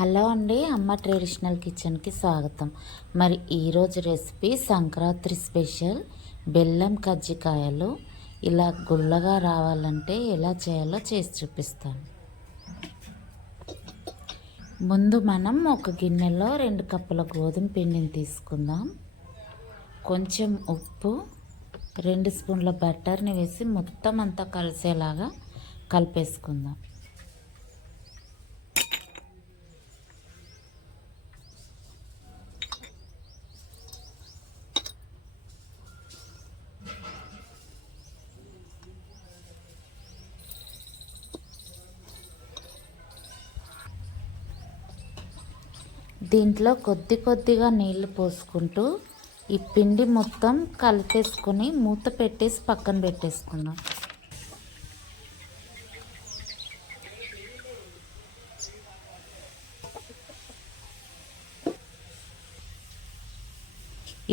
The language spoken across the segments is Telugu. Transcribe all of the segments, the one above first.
హలో అండి, అమ్మ ట్రెడిషనల్ కిచెన్కి స్వాగతం. మరి ఈరోజు రెసిపీ సంక్రాంతి స్పెషల్ బెల్లం కజ్జికాయలు. ఇలా గుల్లగా రావాలంటే ఎలా చేయాలో చేసి చూపిస్తాను. ముందు మనం ఒక గిన్నెలో 2 కప్పుల గోధుమ పిండిని తీసుకుందాం. కొంచెం ఉప్పు, 2 స్పూన్ల బటర్ని వేసి మొత్తం అంతా కలిసేలాగా కలిపేసుకుందాం. దీంట్లో కొద్దిగా నీళ్లు పోసుకుంటూ ఈ పిండి మొత్తం కలిపేసుకొని మూత పెట్టేసి పక్కన పెట్టేసుకుందాం.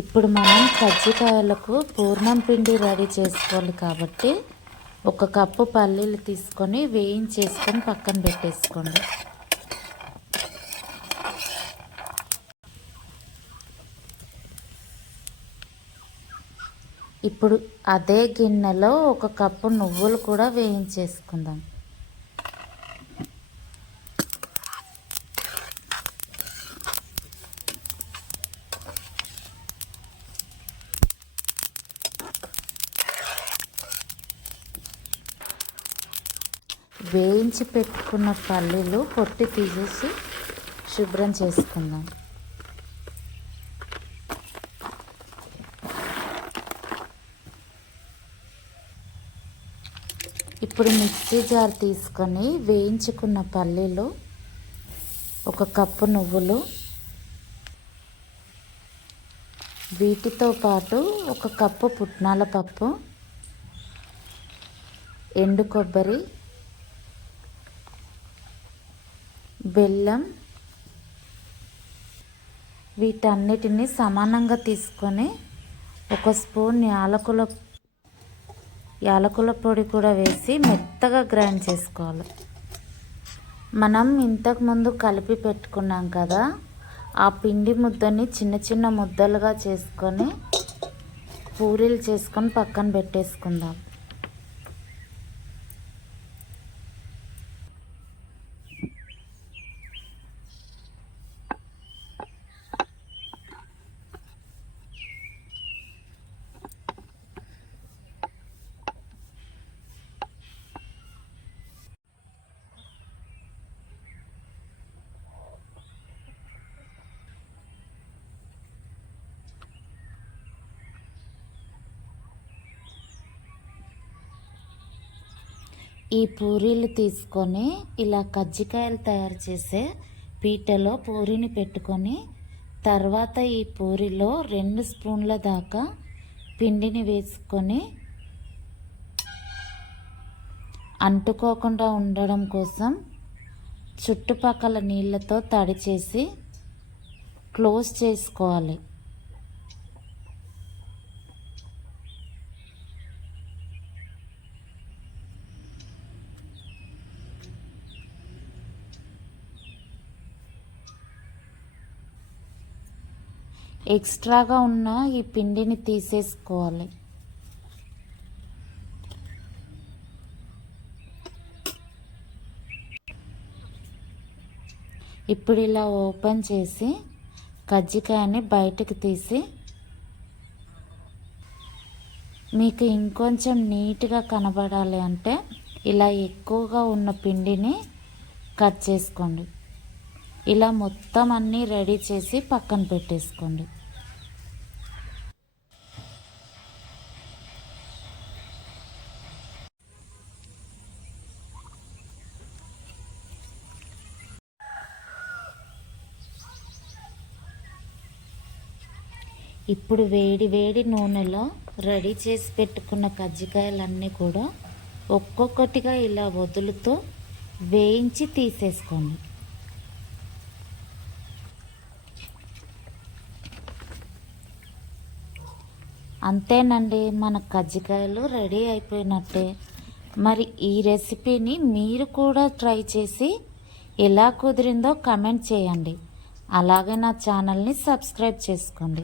ఇప్పుడు మనం కజ్జికాయలకు పూర్ణం పిండి రెడీ చేసుకోవాలి కాబట్టి 1 కప్పు పల్లీలు తీసుకొని వేయించేసుకొని పక్కన పెట్టేసుకోండి. ఇప్పుడు అదే గిన్నెలో 1 కప్పు నువ్వులు కూడా వేయించేసుకుందాం. వేయించి పెట్టుకున్న పల్లీలు పొట్టు తీసేసి శుభ్రం చేసుకుందాం. ఇప్పుడు మిక్సీ జార్ తీసుకొని వేయించుకున్న పల్లీలు, 1 కప్పు నువ్వులు, వీటితో పాటు 1 కప్పు పుట్నాల పప్పు, ఎండు కొబ్బరి, బెల్లం, వీటన్నిటిని సమానంగా తీసుకొని 1 స్పూన్ యాలకుల పొడి కూడా వేసి మెత్తగా గ్రైండ్ చేసుకోవాలి. మనం ఇంతకుముందు కలిపి పెట్టుకున్నాం కదా, ఆ పిండి ముద్దని చిన్న ముద్దలుగా చేసుకొని పూరీలు చేసుకొని పక్కన పెట్టేసుకుందాం. ఈ పూరీలు తీసుకొని ఇలా కజ్జికాయలు తయారు చేసే పీటలో పూరీని పెట్టుకొని తర్వాత ఈ పూరిలో 2 స్పూన్ల దాకా పిండిని వేసుకొని అంటుకోకుండా ఉండడం కోసం చుట్టుపక్కల నీళ్ళతో తడి చేసి క్లోజ్ చేసుకోవాలి. ఎక్స్ట్రాగా ఉన్న ఈ పిండిని తీసేసుకోవాలి. ఇప్పుడు ఇలా ఓపెన్ చేసి కజ్జికాయని బయటకు తీసి మీకు ఇంకొంచెం నీట్గా కనబడాలి అంటే ఇలా ఎక్కువగా ఉన్న పిండిని కట్ చేసుకోండి. ఇలా మొత్తం అన్నీ రెడీ చేసి పక్కన పెట్టేసుకోండి. ఇప్పుడు వేడి నూనెలో రెడీ చేసి పెట్టుకున్న కజ్జికాయలన్నీ కూడా ఒక్కొక్కటిగా ఇలా వదులుతూ వేయించి తీసేసుకోండి. అంతేనండి, మన కజ్జికాయలు రెడీ అయిపోయినట్టే. మరి ఈ రెసిపీని మీరు కూడా ట్రై చేసి ఎలా కుదిరిందో కమెంట్ చేయండి. అలాగే నా ఛానల్ని సబ్స్క్రైబ్ చేసుకోండి.